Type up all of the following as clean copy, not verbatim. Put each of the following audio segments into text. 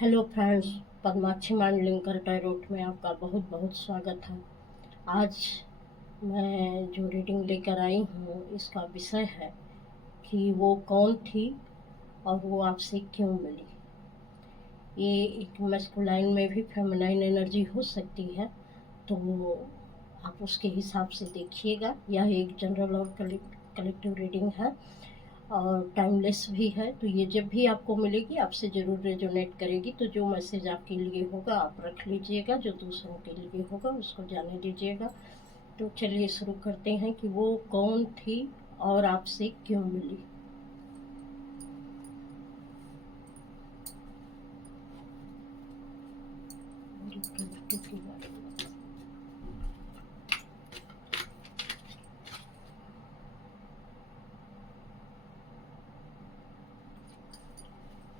Hello friends, Padmakshi mind linker tarot में आपका बहुत बहुत स्वागत है। आज मैं जो रीडिंग लेकर आई हूँ इसका विषय है कि वो कौन थी और वो आपसे क्यों मिली। ये एक मैस्कुलाइन में भी फेमिनाइन एनर्जी हो सकती है, तो आप उसके हिसाब से देखिएगा। यह एक जनरल और कलेक्टिव रीडिंग है और टाइमलेस भी है, तो ये जब भी आपको मिलेगी आपसे ज़रूर रेजोनेट करेगी। तो जो मैसेज आपके लिए होगा आप रख लीजिएगा, जो दूसरों के लिए होगा उसको जाने दीजिएगा। तो चलिए शुरू करते हैं कि वो कौन थी और आपसे क्यों मिली।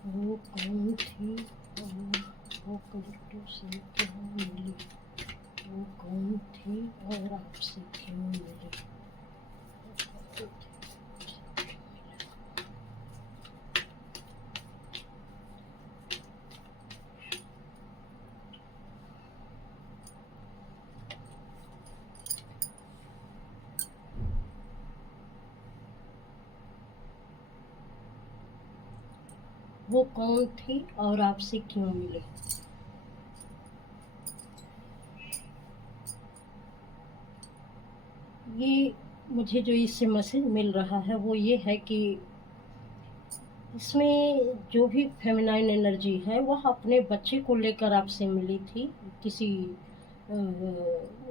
वो कौन थी और वो कलेक्टिव से क्यों मिली। वो कौन थी और आपसे क्यों मिली। वो कौन थी और आपसे क्यों मिली। ये मुझे जो इससे मैसेज मिल रहा है वो ये है कि इसमें जो भी फेमिनाइन एनर्जी है वह अपने बच्चे को लेकर आपसे मिली थी। किसी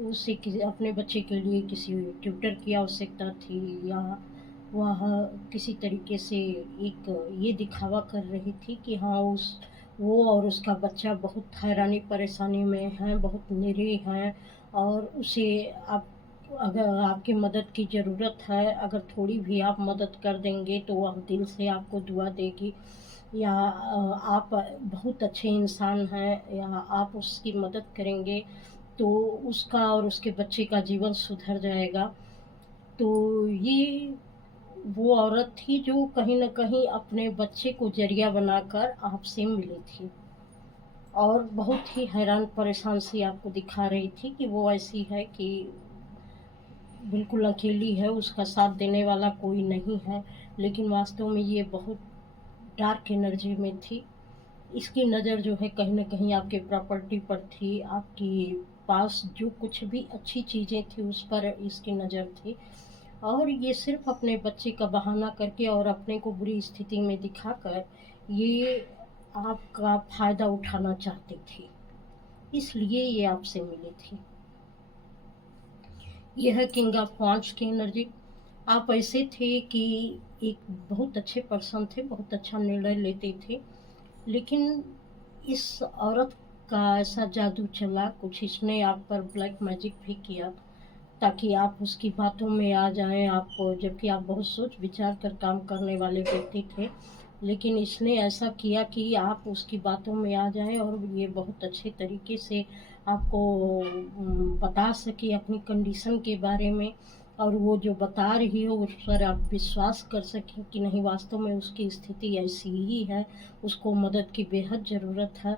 उससे किसी अपने बच्चे के लिए किसी ट्यूटर की आवश्यकता थी, या वह किसी तरीके से एक ये दिखावा कर रही थी कि हाँ वो और उसका बच्चा बहुत हैरानी परेशानी में हैं, बहुत निरीह हैं, और उसे आप अगर आपकी मदद की ज़रूरत है, अगर थोड़ी भी आप मदद कर देंगे तो वह दिल से आपको दुआ देगी। या आप बहुत अच्छे इंसान हैं या आप उसकी मदद करेंगे तो उसका और उसके बच्चे का जीवन सुधर जाएगा। तो ये वो औरत थी जो कहीं न कहीं अपने बच्चे को ज़रिया बनाकर आपसे मिली थी और बहुत ही हैरान परेशान सी आपको दिखा रही थी कि वो ऐसी है कि बिल्कुल अकेली है, उसका साथ देने वाला कोई नहीं है। लेकिन वास्तव में ये बहुत डार्क एनर्जी में थी। इसकी नज़र जो है कहीं न कहीं आपके प्रॉपर्टी पर थी, आपके पास जो कुछ भी अच्छी चीज़ें थी उस पर इसकी नज़र थी, और ये सिर्फ़ अपने बच्चे का बहाना करके और अपने को बुरी स्थिति में दिखाकर ये आपका फ़ायदा उठाना चाहती थी, इसलिए ये आपसे मिली थी। ये है किंग ऑफ वांड्स की एनर्जी। आप ऐसे थे कि एक बहुत अच्छे पर्सन थे, बहुत अच्छा निर्णय लेते थे, लेकिन इस औरत का ऐसा जादू चला, कुछ इसने आप पर ब्लैक मैजिक भी किया ताकि आप उसकी बातों में आ जाएं। आप जबकि आप बहुत सोच विचार कर काम करने वाले व्यक्ति थे, लेकिन इसने ऐसा किया कि आप उसकी बातों में आ जाएं और ये बहुत अच्छे तरीके से आपको बता सके अपनी कंडीशन के बारे में, और वो जो बता रही हो उस पर आप विश्वास कर सकें कि नहीं वास्तव में उसकी स्थिति ऐसी ही है, उसको मदद की बेहद ज़रूरत है।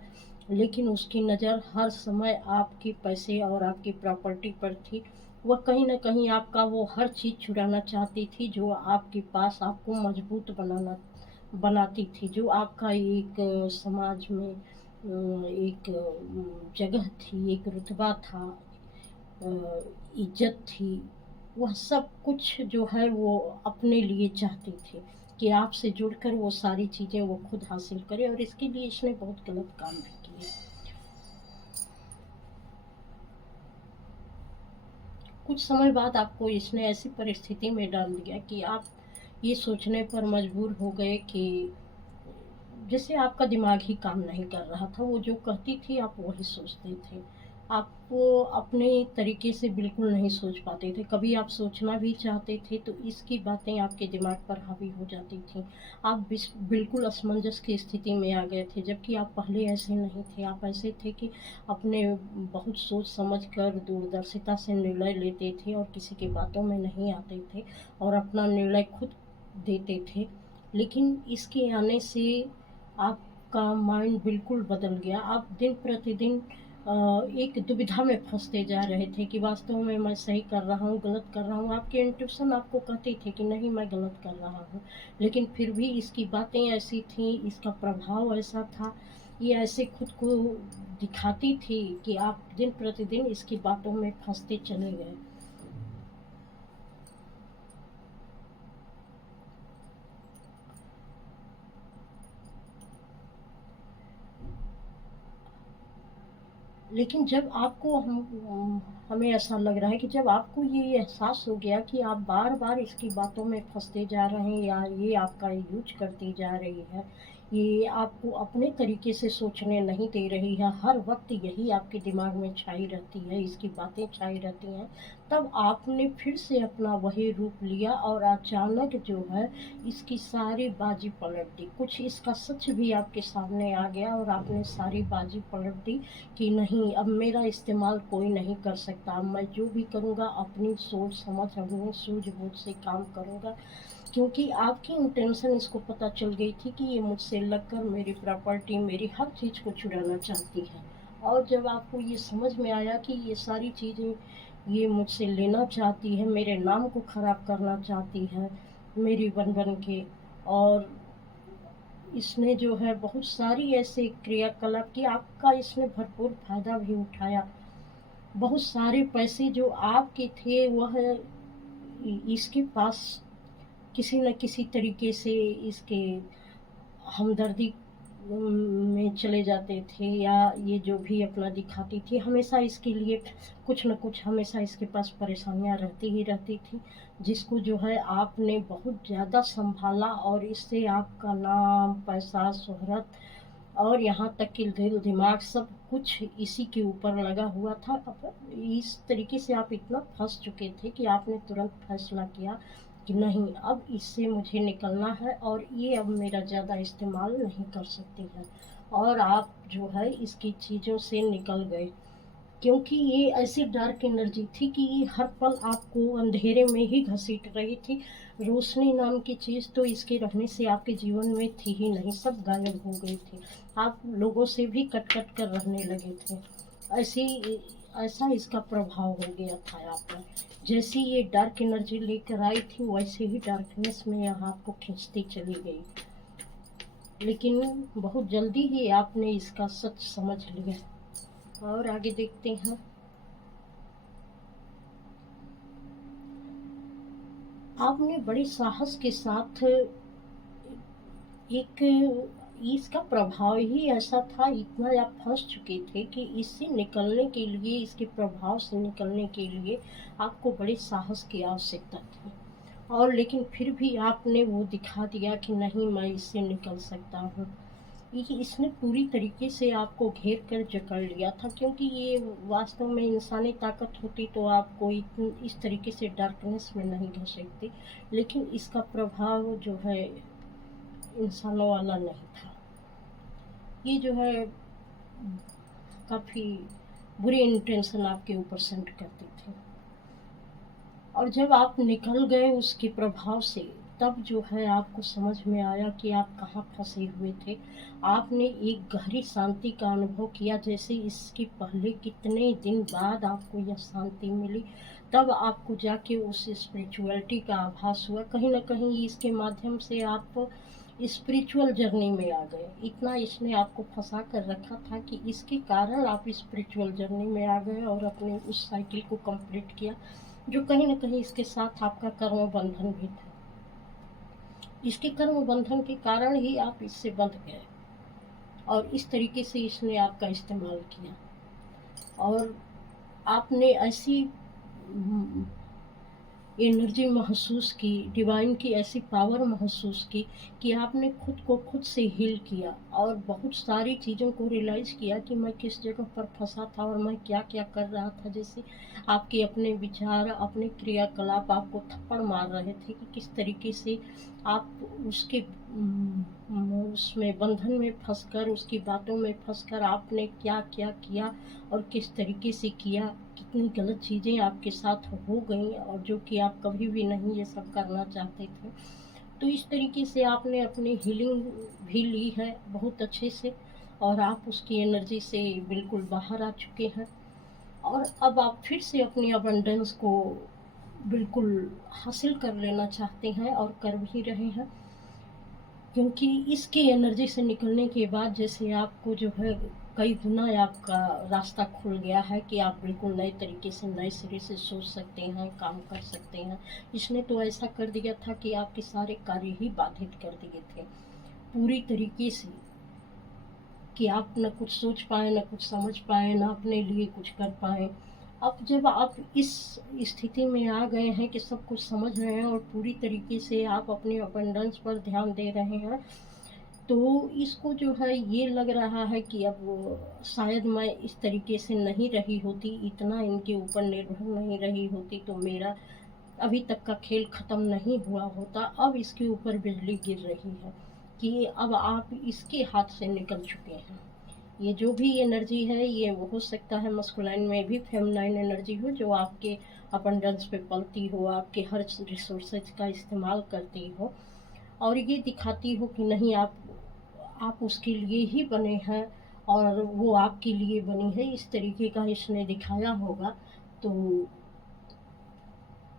लेकिन उसकी नज़र हर समय आपके पैसे और आपकी प्रॉपर्टी पर थी। वह कहीं न कहीं आपका वो हर चीज़ चुराना चाहती थी जो आपके पास आपको मजबूत बनाती थी, जो आपका एक समाज में एक जगह थी, एक रुतबा था, इज्जत थी। वह सब कुछ जो है वो अपने लिए चाहती थी कि आपसे जुड़कर वो सारी चीज़ें वो खुद हासिल करे, और इसके लिए इसने बहुत गलत काम भी किए। कुछ समय बाद आपको इसने ऐसी परिस्थिति में डाल दिया कि आप ये सोचने पर मजबूर हो गए कि जैसे आपका दिमाग ही काम नहीं कर रहा था, वो जो कहती थी आप वही सोचते थे। आप अपने तरीके से बिल्कुल नहीं सोच पाते थे, कभी आप सोचना भी चाहते थे तो इसकी बातें आपके दिमाग पर हावी हो जाती थीं। आप बिल्कुल असमंजस की स्थिति में आ गए थे, जबकि आप पहले ऐसे नहीं थे। आप ऐसे थे कि अपने बहुत सोच समझ कर दूरदर्शिता से निर्णय लेते थे और किसी की बातों में नहीं आते थे और अपना निर्णय खुद देते थे। लेकिन इसके आने से आप आपका माइंड बिल्कुल बदल गया। आप दिन प्रतिदिन एक दुविधा में फँसते जा रहे थे कि वास्तव में मैं सही कर रहा हूँ, गलत कर रहा हूँ। आपके इंट्यूशन आपको कहते थे कि नहीं, मैं गलत कर रहा हूँ। लेकिन फिर भी इसकी बातें ऐसी थीं, इसका प्रभाव ऐसा था, ये ऐसे खुद को दिखाती थी कि आप दिन प्रतिदिन इसकी बातों में फँसते चले गए। लेकिन जब आपको हमें ऐसा लग रहा है कि जब आपको ये एहसास हो गया कि आप बार-बार इसकी बातों में फँसते जा रहे हैं या ये आपका यूज़ करती जा रही है, ये आपको अपने तरीके से सोचने नहीं दे रही है, हर वक़्त यही आपके दिमाग में छाई रहती है, इसकी बातें छाई रहती हैं, तब आपने फिर से अपना वही रूप लिया और अचानक जो है इसकी सारी बाजी पलट दी। कुछ इसका सच भी आपके सामने आ गया और आपने सारी बाजी पलट दी कि नहीं, अब मेरा इस्तेमाल कोई नहीं कर सकता। अब मैं जो भी करूँगा अपनी सोच समझ, अपनी सूझबूझ से काम करूँगा। क्योंकि आपकी इंटेंशन इसको पता चल गई थी कि ये मुझसे लगकर मेरी प्रॉपर्टी, मेरी हर चीज़ को चुराना चाहती है। और जब आपको ये समझ में आया कि ये सारी चीज़ें ये मुझसे लेना चाहती है, मेरे नाम को ख़राब करना चाहती है, मेरी बन-बन के, और इसने जो है बहुत सारी ऐसे क्रियाकलाप की, आपका इसने भरपूर फ़ायदा भी उठाया। बहुत सारे पैसे जो आपके थे वह इसके पास किसी न किसी तरीके से इसके हमदर्दी में चले जाते थे, या ये जो भी अपना दिखाती थी, हमेशा इसके लिए कुछ न कुछ हमेशा इसके पास परेशानियाँ रहती ही रहती थी, जिसको जो है आपने बहुत ज़्यादा सँभाला और इससे आपका नाम, पैसा, शोहरत और यहाँ तक कि दिल दिमाग सब कुछ इसी के ऊपर लगा हुआ था। अब इस तरीके से आप इतना फँस चुके थे कि आपने तुरंत फैसला किया कि नहीं, अब इससे मुझे निकलना है और ये अब मेरा ज़्यादा इस्तेमाल नहीं कर सकती है। और आप जो है इसकी चीज़ों से निकल गए, क्योंकि ये ऐसी डार्क एनर्जी थी कि ये हर पल आपको अंधेरे में ही घसीट रही थी। रोशनी नाम की चीज़ तो इसके रहने से आपके जीवन में थी ही नहीं, सब गायब हो गई थी। आप लोगों से भी कट-कट कर रहने लगे थे। ऐसी ऐसा इसका प्रभाव हो गया था आप पर। जैसी ये डार्क एनर्जी लेकर आई थी, वैसे ही डार्कनेस में यहाँ आपको खींचती चली गई। लेकिन बहुत जल्दी ही आपने इसका सच समझ लिया। और आगे देखते हैं। आपने बड़े साहस के साथ एक इसका प्रभाव ही ऐसा था, इतना आप फँस चुके थे कि इससे निकलने के लिए, इसके प्रभाव से निकलने के लिए आपको बड़े साहस की आवश्यकता थी। और लेकिन फिर भी आपने वो दिखा दिया कि नहीं, मैं इससे निकल सकता हूँ। ये इसने पूरी तरीके से आपको घेर कर जकड़ लिया था, क्योंकि ये वास्तव में इंसानी ताकत होती तो आपको इस तरीके से डार्कनेस में नहीं घसीटती। लेकिन इसका प्रभाव जो है इंसानों वाला नहीं था। ये जो है काफ़ी बुरी इंटेंशन आपके ऊपर सेंड करती थी। और जब आप निकल गए उसके प्रभाव से, तब जो है आपको समझ में आया कि आप कहाँ फँसे हुए थे। आपने एक गहरी शांति का अनुभव किया, जैसे इसके पहले कितने दिन बाद आपको यह शांति मिली। तब आपको जाके उस स्पिरिचुअलिटी का आभास हुआ। कहीं न कहीं इसके माध्यम से आप स्पिरिचुअल जर्नी में आ गए। इतना इसने आपको फँसा कर रखा था कि इसके कारण आप स्पिरिचुअल जर्नी में आ गए और अपने उस साइकिल को कंप्लीट किया, जो कहीं न कहीं इसके साथ आपका कर्म बंधन भी था। इसके कर्म बंधन के कारण ही आप इससे बंध गए और इस तरीके से इसने आपका इस्तेमाल किया। और आपने ऐसी एनर्जी महसूस की, डिवाइन की ऐसी पावर महसूस की कि आपने खुद को खुद से हील किया और बहुत सारी चीज़ों को रियलाइज़ किया कि मैं किस जगह पर फँसा था और मैं क्या-क्या कर रहा था। जैसे आपके अपने विचार, अपने क्रियाकलाप आपको थप्पड़ मार रहे थे कि किस तरीके से आप उसके उसमें बंधन में फँसकर, उसकी बातों में फँसकर आपने क्या-क्या किया और किस तरीके से किया। कितनी गलत चीज़ें आपके साथ हो गई और जो कि आप कभी भी नहीं ये सब करना चाहते थे। तो इस तरीके से आपने अपनी हीलिंग भी ली है बहुत अच्छे से, और आप उसकी एनर्जी से बिल्कुल बाहर आ चुके हैं, और अब आप फिर से अपनी अबंडेंस को बिल्कुल हासिल कर लेना चाहते हैं और कर भी रहे हैं। क्योंकि इसकी एनर्जी से निकलने के बाद जैसे आपको जो है कई गुना आपका रास्ता खुल गया है कि आप बिल्कुल नए तरीके से नए सिरे से सोच सकते हैं, काम कर सकते हैं। इसने तो ऐसा कर दिया था कि आपके सारे कार्य ही बाधित कर दिए थे पूरी तरीके से, कि आप न कुछ सोच पाए, न कुछ समझ पाए, न अपने लिए कुछ कर पाए। अब जब आप इस स्थिति में आ गए हैं कि सब कुछ समझ रहे हैं और पूरी तरीके से आप अपने अबंडेंस पर ध्यान दे रहे हैं, तो इसको जो है ये लग रहा है कि अब शायद मैं इस तरीके से नहीं रही होती, इतना इनके ऊपर निर्भर नहीं रही होती, तो मेरा अभी तक का खेल ख़त्म नहीं हुआ होता। अब इसके ऊपर बिजली गिर रही है कि अब आप इसके हाथ से निकल चुके हैं। ये जो भी एनर्जी है, ये हो सकता है मस्कुलाइन में भी फेमिनाइन एनर्जी हो, जो आपके अबंडेंस पे पलती हो, आपके हर रिसोर्सेज का इस्तेमाल करती हो, और ये दिखाती हो कि नहीं, आप उसके लिए ही बने हैं और वो आपके लिए बनी है, इस तरीके का इसने दिखाया होगा। तो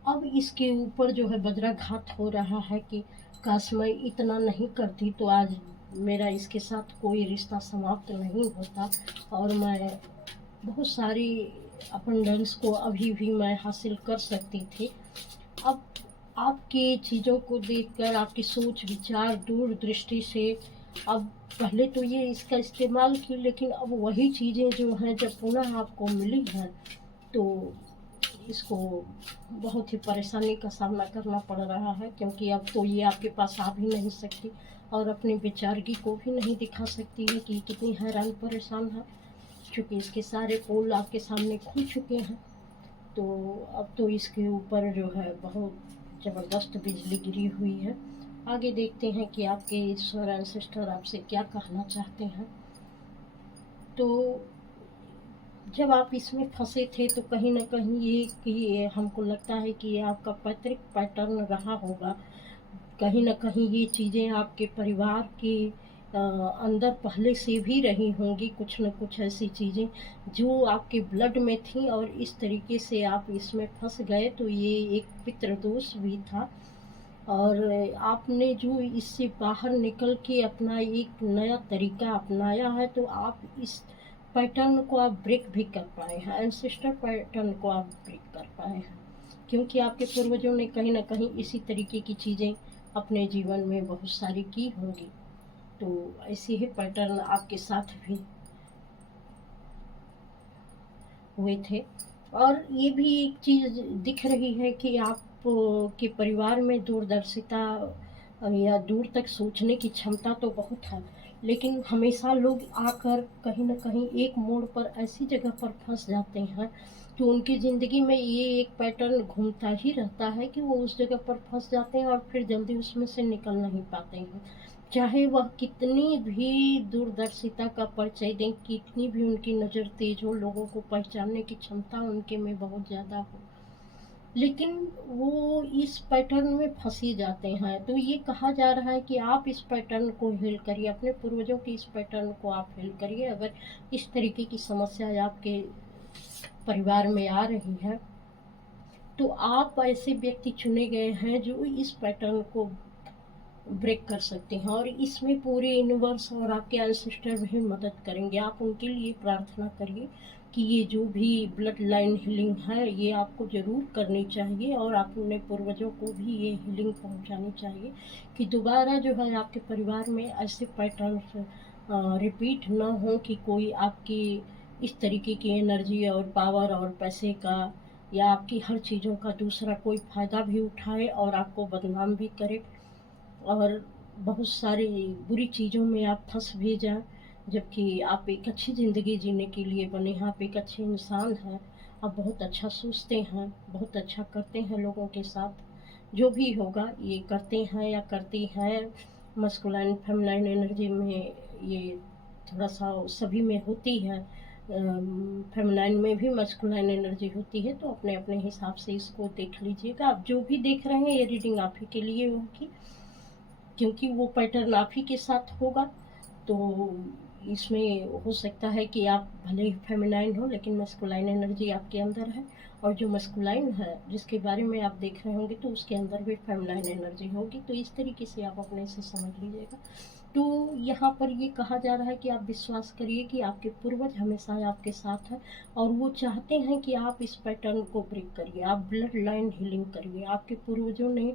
अब इसके ऊपर जो है वज्राघात हो रहा है कि काश मैं इतना नहीं करती तो आज मेरा इसके साथ कोई रिश्ता समाप्त नहीं होता, और मैं बहुत सारी अबंडेंस को अभी भी मैं हासिल कर सकती थी। अब आपकी चीज़ों को देखकर, आपकी सोच विचार दूरदृष्टि से, अब पहले तो ये इसका इस्तेमाल की, लेकिन अब वही चीज़ें जो हैं जब पुनः आपको मिली हैं, तो इसको बहुत ही परेशानी का सामना करना पड़ रहा है, क्योंकि अब तो ये आपके पास आ भी नहीं सकती और अपनी बेचारगी को भी नहीं दिखा सकती है कि कितनी हैरान परेशान है, क्योंकि इसके सारे पोल आपके सामने खुल चुके हैं। तो अब तो इसके ऊपर जो है बहुत ज़बरदस्त बिजली गिरी हुई है। आगे देखते हैं कि आपके ईश्वर एंसेस्टर आपसे क्या कहना चाहते हैं। तो जब आप इसमें फंसे थे तो कहीं न कहीं ये कि हमको लगता है कि ये आपका पैतृक पैटर्न रहा होगा। कहीं न कहीं ये चीज़ें आपके परिवार के अंदर पहले से भी रही होंगी, कुछ न कुछ ऐसी चीज़ें जो आपके ब्लड में थी, और इस तरीके से आप इसमें फँस गए, तो ये एक पितृदोष भी था। और आपने जो इससे बाहर निकल के अपना एक नया तरीका अपनाया है, तो आप इस पैटर्न को आप ब्रेक भी कर पाए हैं, एंसेस्टर पैटर्न को आप ब्रेक कर पाए हैं, क्योंकि आपके पूर्वजों ने कहीं न कहीं इसी तरीके की चीज़ें अपने जीवन में बहुत सारी की होंगी। तो ऐसे ही पैटर्न आपके साथ भी हुए थे। और ये भी एक चीज़ दिख रही है कि आप के परिवार में दूरदर्शिता या दूर तक सोचने की क्षमता तो बहुत है, लेकिन हमेशा लोग आकर कहीं न कहीं एक मोड़ पर ऐसी जगह पर फँस जाते हैं कि उनकी ज़िंदगी में ये एक पैटर्न घूमता ही रहता है कि वो उस जगह पर फँस जाते हैं और फिर जल्दी उसमें से निकल नहीं पाते हैं। चाहे वह कितनी भी दूरदर्शिता का परिचय दें, कितनी भी उनकी नज़र तेज़ हो, लोगों को पहचानने की क्षमता उनके में बहुत ज़्यादा हो, लेकिन वो इस पैटर्न में फँस ही जाते हैं। तो ये कहा जा रहा है कि आप इस पैटर्न को हील करिए, अपने पूर्वजों की इस पैटर्न को आप हील करिए। अगर इस तरीके की समस्या आपके परिवार में आ रही है, तो आप ऐसे व्यक्ति चुने गए हैं जो इस पैटर्न को ब्रेक कर सकते हैं, और इसमें पूरे यूनिवर्स और आपके एंसेस्टर भी मदद करेंगे। आप उनके लिए प्रार्थना करिए कि ये जो भी ब्लड लाइन हीलिंग है, ये आपको ज़रूर करनी चाहिए, और अपने पूर्वजों को भी ये हीलिंग पहुंचानी चाहिए कि दोबारा जो है आपके परिवार में ऐसे पैटर्न्स रिपीट ना हो कि कोई आपकी इस तरीके की एनर्जी और पावर और पैसे का या आपकी हर चीज़ों का दूसरा कोई फ़ायदा भी उठाए और आपको बदनाम भी करे, और बहुत सारी बुरी चीज़ों में आप फँस भी जाएँ, जबकि आप एक अच्छी ज़िंदगी जीने के लिए बने हैं, आप एक अच्छे इंसान हैं, आप बहुत अच्छा सोचते हैं, बहुत अच्छा करते हैं लोगों के साथ। जो भी होगा ये करते हैं या करती हैं, मस्कुलाइन फेमिनाइन एनर्जी में ये थोड़ा-सा सभी में होती है। फेमिनाइन में भी मस्कुलाइन एनर्जी होती है, तो अपने-अपने हिसाब से इसको देख लीजिएगा। आप जो भी देख रहे हैं, ये रीडिंग आप ही के लिए होगी। क्योंकि वो पैटर्न आप ही के साथ होगा। तो इसमें हो सकता है कि आप भले ही फेमिनाइन हो लेकिन मस्कुलाइन एनर्जी आपके अंदर है, और जो मस्कुलाइन है जिसके बारे में आप देख रहे होंगे तो उसके अंदर भी फेमिनाइन एनर्जी होगी। तो इस तरीके से आप अपने से समझ लीजिएगा। तो यहाँ पर ये कहा जा रहा है कि आप विश्वास करिए कि आपके पूर्वज हमेशा आपके साथ हैं, और वो चाहते हैं कि आप इस पैटर्न को ब्रेक करिए, आप ब्लड लाइन हीलिंग करिए। आपके पूर्वजों ने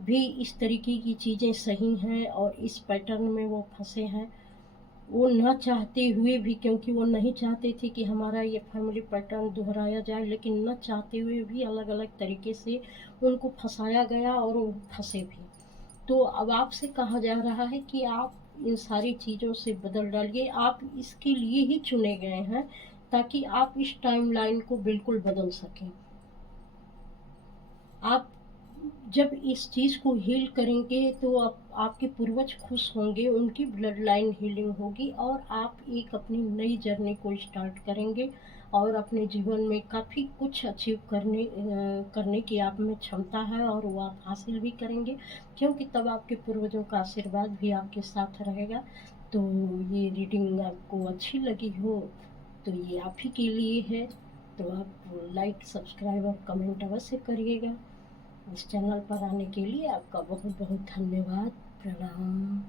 भी इस तरीके की चीज़ें सही हैं और इस पैटर्न में वो फंसे हैं, वो न चाहते हुए भी, क्योंकि वो नहीं चाहते थे कि हमारा ये फैमिली पैटर्न दोहराया जाए, लेकिन न चाहते हुए भी अलग अलग तरीके से उनको फंसाया गया और वो फंसे भी। तो अब आपसे कहा जा रहा है कि आप इन सारी चीज़ों से बदल डालिए, आप इसके लिए ही चुने गए हैं ताकि आप इस टाइमलाइन को बिल्कुल बदल सकें। आप जब इस चीज़ को हील करेंगे तो आपके पूर्वज खुश होंगे, उनकी ब्लड लाइन हीलिंग होगी और आप एक अपनी नई जर्नी को स्टार्ट करेंगे, और अपने जीवन में काफ़ी कुछ अचीव करने की आप में क्षमता है और वो आप हासिल भी करेंगे, क्योंकि तब आपके पूर्वजों का आशीर्वाद भी आपके साथ रहेगा। तो ये रीडिंग आपको अच्छी लगी हो तो ये आप ही के लिए है। तो आप लाइक, सब्सक्राइब और कमेंट अवश्य करिएगा। इस चैनल पर आने के लिए आपका बहुत बहुत धन्यवाद। प्रणाम।